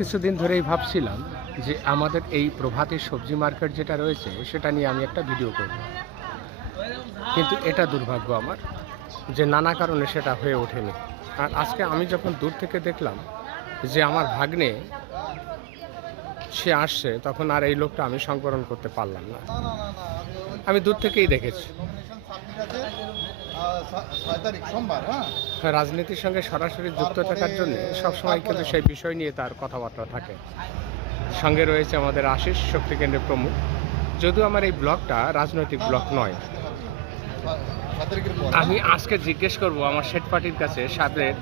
কিছুদিন ধরেই ভাবছিলাম যে আমাদের এই প্রভাতের সবজি মার্কেট যেটা রয়েছে সেটা নিয়ে আমি একটা ভিডিও করব, কিন্তু এটা দুর্ভাগ্য আমার যে নানা কারণে সেটা হয়ে ওঠেনি। আর আজকে আমি যখন দূর থেকে দেখলাম যে আমার ভাগ্নে সে আসছে, তখন আর এই লোকটা আমি সংবরণ করতে পারলাম না। আমি দূর থেকেই দেখেছি। রাজনীতির সঙ্গে সরাসরি যুক্ত থাকার জন্য সবসময় কিন্তু সেই বিষয় নিয়ে তার কথাবার্তা থাকে। সঙ্গে রয়েছে আমাদের আশিস শক্তি কেন্দ্রের প্রমুখ। যদিও আমার এই ব্লগটা রাজনৈতিক ব্লগ নয়, আমি আজকে জিজ্ঞেস করব আমার শেঠ পার্টির কাছে শাকের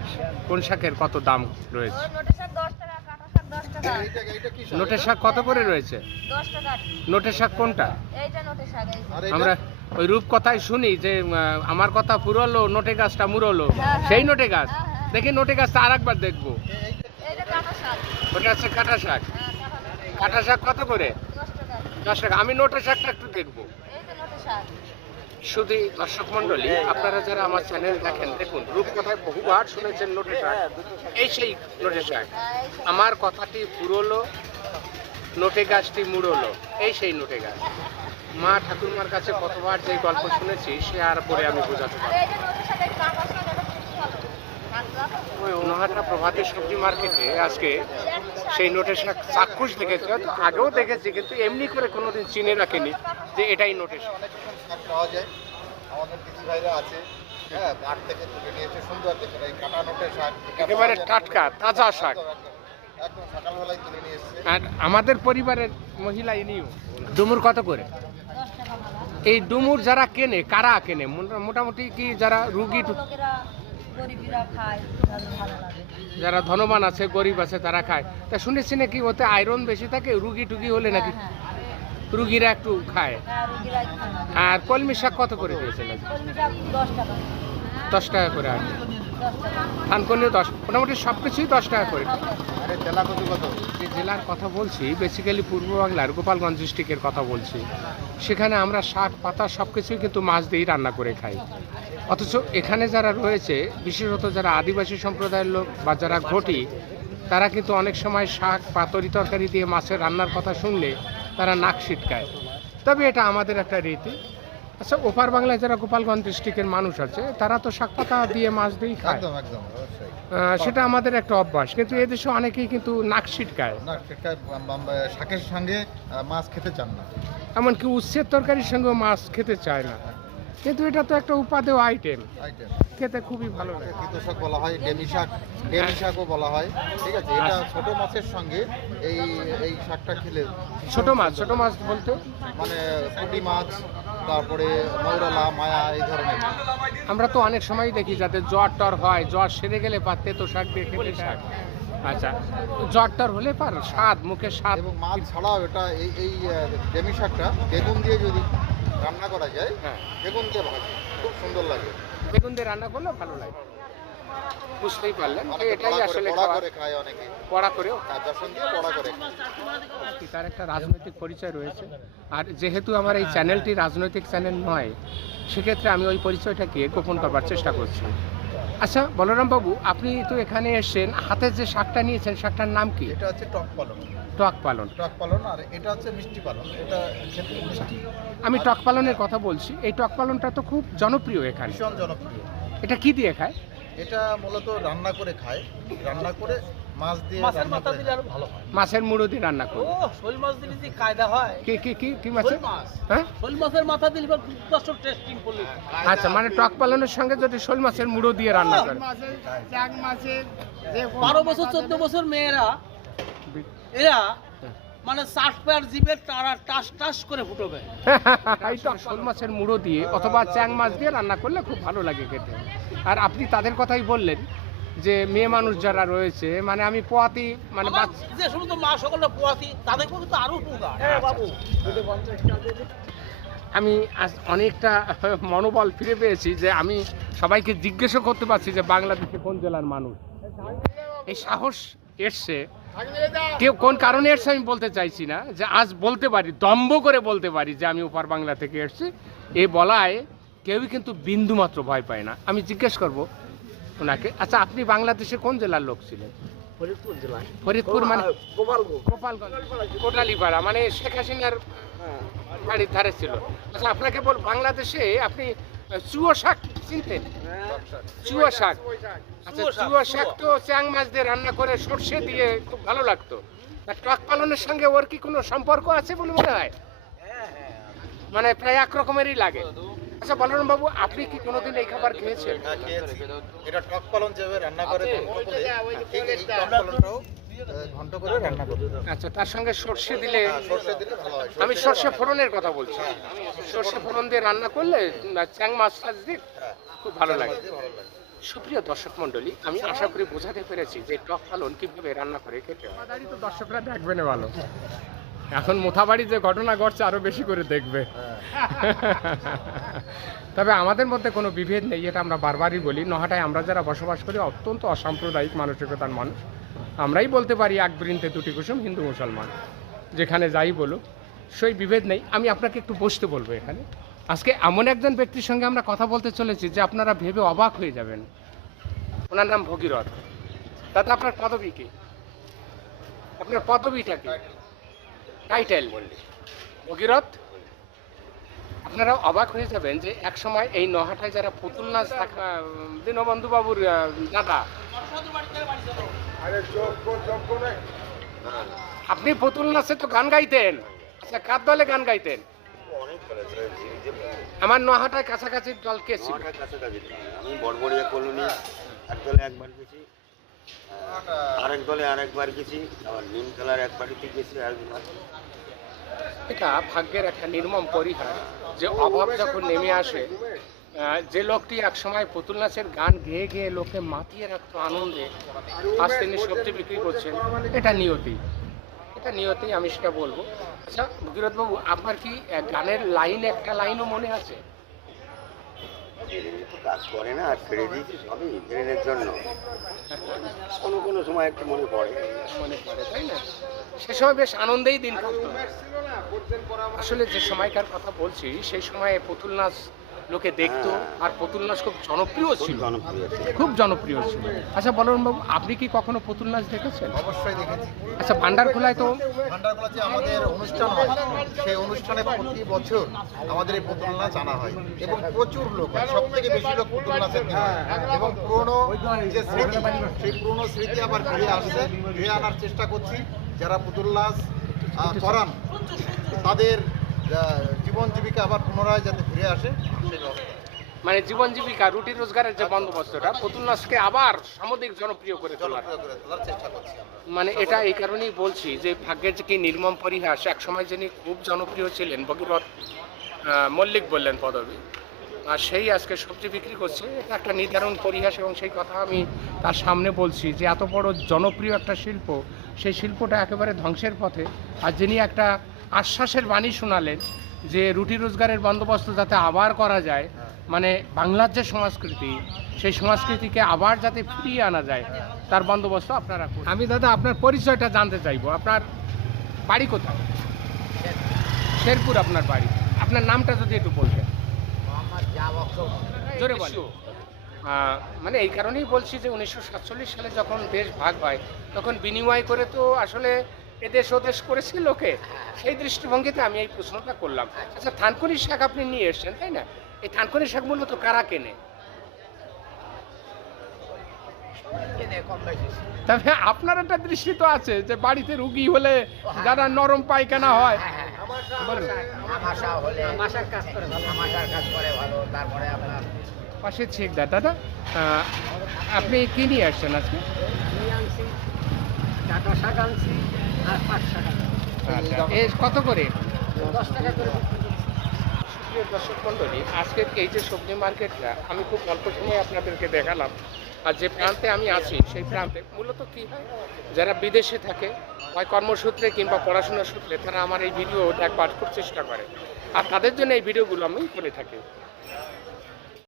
কোন শাকের কত দাম রয়েছে। নোটের শাক কত করে রয়েছে? নোটের শাক কোনটা? আমরা ওই রূপ কথাই শুনি যে আমার কথা পুরোলো, নোটে গাছটা মুড়লো। সেই নোটে গাছ দেখি, নোটে গাছটা আর একবার দেখবো। ওটা হচ্ছে কাঁটা শাক। কাঁটা শাক কত করে? 10 টাকা। আমি নোটের শাকটা একটু দেখবো। শুধু দর্শক মন্ডলী, আপনারা যারা আমার চ্যানেল দেখেন, দেখুন রূপকথায় বহুবার শুনেছেন নোটে শাক, এই সেই নোটে শাক। আমার কথাটি পুরোলো, নোটে গাছটি মুড়লো, এই সেই নোটে গাছ। মা ঠাকুরমার কাছে কতবার যে গল্প শুনেছি সে আর পরে আমি বোঝাতে পারি। নোহাটা প্রভাতের সবজি মার্কেটে আজকে সেই নোটের শাক চাক্ষুষ দেখেছি, হয়তো আগেও দেখেছি, কিন্তু এমনি করে কোনোদিন চিনে রাখেনি যে এটাই নোটের শাক। পাওয়া যায়, আমাদের কিছু ভাইরা আছে, হ্যাঁ, মাঠ থেকে তুলে নিয়েছে, সুন্দর দেখুন এই কাটা নোটের শাক, একেবারে টাটকা তাজা শাক, একদম সকালবেলায় তুলে নিয়ে এসেছে। আর আমাদের পরিবারের মহিলা ইনিও। ডুমুর কত করে? এই ডুমুর যারা কেনে, কারা কেনে? মোটামুটি কি যারা রুগী, যারা ধনবান আছে, গরিব আছে, তারা খায়। তা শুনেছি নাকি ওতে আয়রন বেশি থাকে, রুগী টুগি হলে নাকি রুগীরা একটু খায়। আর কলমি শাক কত করে দিয়েছেন? 10 টাকা করে। আর থানকনিও 10, মোটামুটি সব কিছুই 10 টাকা করে। আরে জেলা কত কত? যে জেলার কথা বলছি বেসিক্যালি পূর্ব বাংলার গোপালগঞ্জ ডিস্ট্রিক্টের কথা বলছি। সেখানে আমরা শাক পাতা সব কিছুই কিন্তু মাছ দিয়েই রান্না করে খাই। অথচ এখানে যারা রয়েছে, বিশেষত যারা আদিবাসী সম্প্রদায়ের লোক বা যারা ঘটি, তারা কিন্তু অনেক সময় শাক পাতরি তরকারি দিয়ে মাছের রান্নার কথা শুনলে তারা নাক ছিটকায়। তবে এটা আমাদের একটা রীতি। আচ্ছা, ওপার বাংলায় যারা গোপালগঞ্জ ডিস্ট্রিক্টের মানুষ আছে তারা তো শাক পাতা দিয়ে মাছ দিয়েই খায়, একদম একদম অবশ্যই। সেটা আমাদের একটা অভ্যাস। কিন্তু এদেশে অনেকেই কিন্তু নাক ছিটকায়, শাকের সঙ্গে মাছ খেতে চান না, এমনকি উচ্ছের তরকারির সঙ্গেও মাছ খেতে চায় না। কিন্তু এটা তো একটা উপাদেয় আইটেম, খেতে খুবই ভালো লাগে। তিতো শাক বলা হয়, ডেমি শাক, ডেমি শাকও বলা হয়, ঠিক আছে। এটা ছোট মাছের সঙ্গে এই শাকটা খেলে, ছোট মাছ বলতে মানে পুঁটি মাছ, তারপরে মৌরলা, মায়া, এই ধরনের। আমরা তো অনেক সময় দেখি যাদের জ্বর টর হয়, জ্বর সেরে গেলে পার তেতো শাক দিয়ে খেতে শাক। আচ্ছা, জ্বর টর হলে পার স্বাদ, মুখে স্বাদ। এবং মাছ ছাড়াও এটা এই ডেমি শাকটা বেগুন দিয়ে যদি রান্না করা যায়, হ্যাঁ, বেগুন দিয়ে ভাজি খুব সুন্দর লাগে। বেগুন দিয়ে রান্না করলে ভালো লাগে। বুঝতেই পারলেন যে এটাই আসলে পড়া করে খায় অনেকে, পড়া করেও বেসন দিয়ে পড়া করে খায়। তার একটা রাজনৈতিক পরিচয় রয়েছে। আর যেহেতু আমার এই চ্যানেলটি রাজনৈতিক চ্যানেল নয়, সেক্ষেত্রে আমি ওই পরিচয়টাকে গোপন করবার চেষ্টা করছি। আচ্ছা বলরাম বাবু, আপনি তো এখানে এসেছেন, হাতে যে শাকটা নিয়েছেন শাকটার নাম কি? এটা হচ্ছে টক পালন। টক পালন। টক পালন, আর এটা হচ্ছে মিষ্টি পালন। এটা খেতে মিষ্টি। আমি টক পালনের কথা বলছি। এই টক পালনটা তো খুব জনপ্রিয় এখানে, ভীষণ জনপ্রিয়। এটা কি দিয়ে খায়? এটা মূলত রান্না করে খায়, রান্না করে মাছ দিয়ে রান্না করে দিলে আরো ভালো হয়। মাছের মুড়ো দিয়ে রান্না করে। ও শোল মাছ দিলে যে কায়দা হয়। কি মাছের? হ্যাঁ, শোল মাছের মাথা দিলে দশটা টেস্টিং করলে। আচ্ছা, মানে টক পালনের সঙ্গে যদি শোল মাছের মুড়ো দিয়ে রান্না করে। 12 বছর 14 বছর মেয়েরা এরা মানে চাট পেয়ার জিভের টাড়া টাস টাস করে ফুটবে। এই তো শোল মাছের মুড়ো দিয়ে অথবা চ্যাং মাছ দিয়ে রান্না করলে খুব ভালো লাগে খেতে। আর আপনি তাদের কথাই বললেন যে মেয়ে মানুষ যারা রয়েছে, মানে আমি পোয়াতি, মানে যে সমস্ত মা সকলটা পোয়াতি, তাদের কিন্তু আরো উপকার। বাবু আমি আজ অনেকটা মনোবল ফিরে পেয়েছি যে আমি সবাইকে জিজ্ঞাসা করতে পারছি যে বাংলাদেশে কোন জেলার মানুষ। এই সাহস এসছে, কেউ কোন কারণে এসছে আমি বলতে চাইছি না, যে আজ বলতে পারি, দম্ভ করে বলতে পারি যে আমি ওপার বাংলা থেকে এসছি। এই বলায় কেউই কিন্তু বিন্দুমাত্র ভয় পায় না। আমি জিজ্ঞেস করব ওনাকে, আচ্ছা আপনি বাংলাদেশে কোন জেলার লোক ছিলেন? ফরিদপুর জেলায় ফরিদপুর মানে গোপালগঞ্জ গোপালগঞ্জ কোটালীপাড়া, মানে শেখ হাসিনার বাড়ির ধারে ছিল। আচ্ছা আপনাকে বল, বাংলাদেশে আপনি চুয়ো শাক চিনতেন? চুয়ো শাক, আচ্ছা চুয়ো শাক তো চ্যাং মাছ দিয়ে রান্না করে সর্ষে দিয়ে খুব ভালো লাগতো। তা টক পালনের সঙ্গে ওর কি কোনো সম্পর্ক আছে বলে মনে হয়? মানে প্রায় এক রকমেরই লাগে। আচ্ছা বলরাম বাবু, আপনি কি কোনোদিন এই খাবার খেয়েছেন? হ্যাঁ, খেয়েছি। এটা টক পালন যেভাবে রান্না করে ঠিক এই টক পালনটাও ঘন্ট করে রান্না করে। আচ্ছা, তার সঙ্গে সর্ষে দিলে, সর্ষে দিলে ভালো হয়। আমি সর্ষে ফোড়নের কথা বলছি, সর্ষে ফোড়ন দিয়ে রান্না করলে চ্যাং মাছ টাছ দিয়ে খুব ভালো লাগে। ভালো লাগে। সুপ্রিয় দর্শক মন্ডলী, আমি আশা করি বোঝাতে পেরেছি যে টক পালন কিভাবে রান্না করে খেতে হয়। তো দর্শকরা দেখবে না ভালো, এখন মোথাবাড়ি যে ঘটনা ঘটছে আরো বেশি করে দেখবে। তবে আমাদের মধ্যে কোনো বিভেদ নেই, এটা আমরা বারবারই বলি। নহাটায় আমরা যারা বসবাস করি অত্যন্ত অসাম্প্রদায়িক মানসিকতার মানুষ। আমরাই বলতে পারি এক বৃন্তে দুটি কুসুম, হিন্দু মুসলমান যেখানে যাই বলুক, সেই বিভেদ নেই। আমি আপনাকে একটু বসতে বলবো এখানে। আজকে এমন একজন ব্যক্তির সঙ্গে আমরা কথা বলতে চলেছি যে আপনারা ভেবে অবাক হয়ে যাবেন। ওনার নাম ভগীরথ। দাদা, আপনার পদবী কি? আপনার পদবীটা কি? টাইটেল ভগীরথ। আপনারা অবাক হয়ে যাবেন যে এক সময় এই নহাটায় যারা পুতুল নাচ দীনবন্ধু বাবুর দাদা, আপনি পুতুল নাচে তো গান গাইতেন। আচ্ছা, কার দলে গান গাইতেন? আমার নহাটায় কাছাকাছি দল কে ছিল? আমি বড়বড়িয়া কলোনি এক দলে একবার গেছি, আরেক দলে আরেকবার গেছি, আবার নিমতলার এক বাড়িতে গেছি একবার। এটা ভাগ্যের একটা নির্মম পরিহার যে অভাব যখন নেমে আসে, যে লোকটি একসময় পুতুল নাচের গান গেয়ে গেয়ে লোকে মাতিয়ে রাখতো আনন্দে, আজ তিনি সবজি বিক্রি করছেন। এটা নিয়তি, এটা নিয়তি, আমি সেটা বলবো। আচ্ছা ভগীরথ বাবু, আপনার কি গানের লাইন একটা লাইনও মনে আছে? ট্রেনে তো কাজ করে না, আর ছেড়ে দিয়েছি সবই ট্রেনের জন্য। কোনো কোনো সময় একটু মনে পড়ে। মনে পড়ে, তাই না? সে সময় বেশ আনন্দেই দিন কাটতো। আসলে যে সময়কার কথা বলছি, সেই সময়ে পুতুল নাচ লোকে দেখতো, আর পুতুল নাচ খুব জনপ্রিয় ছিল, খুব জনপ্রিয় ছিল। আচ্ছা বলরাম বাবু, আপনি কি কখনো পুতুল নাচ দেখেছেন? অবশ্যই দেখেছি। আচ্ছা, ভান্ডারখোলায় তো ভান্ডারখোলাতে আমাদের অনুষ্ঠান হয়, সেই অনুষ্ঠানে প্রতি বছর আমাদের এই পুতুল নাচ আনা হয় এবং প্রচুর লোক হয়, সব থেকে বেশি লোক পুতুল নাচের দিন হয়। এবং পুরনো যে স্মৃতি, সেই পুরনো স্মৃতি আবার ফিরে আনার চেষ্টা করছি। যারা পুতুল নাচ করান তাদের জীবন জীবিকা আবার পুনরায় যাতে ফিরে আসে, সেই ব্যবস্থা। মানে জীবন জীবিকা, রুটি রোজগারের যে বন্দোবস্তটা, পুতুল নাচকে আবার সামুদ্রিক জনপ্রিয় করে তোলার, তোলার চেষ্টা করছি আমরা। মানে এটা এই কারণেই বলছি যে ভাগ্যের যে কি নির্মম পরিহাস। এক সময় যিনি খুব জনপ্রিয় ছিলেন, ভগীরথ মল্লিক বললেন পদবী, আর সেই আজকে সবজি বিক্রি করছে। এটা একটা নির্ধারণ পরিহাস, এবং সেই কথা আমি তার সামনে বলছি যে এত বড় জনপ্রিয় একটা শিল্প, সেই শিল্পটা একেবারে ধ্বংসের পথে। আর যিনি একটা আশ্বাসের বাণী শোনালেন যে রুটি রোজগারের বন্দোবস্ত যাতে আবার করা যায়, মানে বাংলার যে সংস্কৃতি, সেই সংস্কৃতিকে আবার যাতে ফিরিয়ে আনা যায়, তার বন্দোবস্ত আপনারা করুন। আমি দাদা আপনার পরিচয়টা জানতে চাইবো। আপনার বাড়ি কোথায়? শেরপুর আপনার বাড়ি। আপনার নামটা যদি একটু বলতেন। জোরে বলো। মানে এই কারণেই বলছি যে 1947 সালে যখন দেশ ভাগ হয়, তখন বিনিময় করে তো আসলে এদেশ ওদেশ করেছে লোকে। সেই দৃষ্টিভঙ্গিতে আমি এই প্রশ্নটা করলাম। আচ্ছা, থানকুনি শাক আপনি নিয়ে এসছেন, তাই না? এই থানকুনি শাক মূলত কারা কেনে? তবে আপনার একটা দৃষ্টি তো আছে যে বাড়িতে রুগী হলে যারা নরম পায়খানা হয়, পাশে ছেক দা। দাদা, আপনি কি নিয়ে আসছেন আজকে? টাকা শাক আনছি আর 5 টাকা। আচ্ছা, এর কত করে? 10 টাকা করে। প্রিয় দর্শক মণ্ডলী, আজকের এই যে সবজি মার্কেটটা আমি খুব অল্প সময় আপনাদেরকে দেখালাম। আর যে প্রান্তে আমি আছি, সেই প্রান্তে মূলত কী হয়, যারা বিদেশে থাকে, হয় কর্মসূত্রে কিংবা পড়াশোনার সূত্রে, তারা আমার এই ভিডিও দেখবার খুব চেষ্টা করে, আর তাদের জন্য এই ভিডিওগুলো আমি করে থাকি।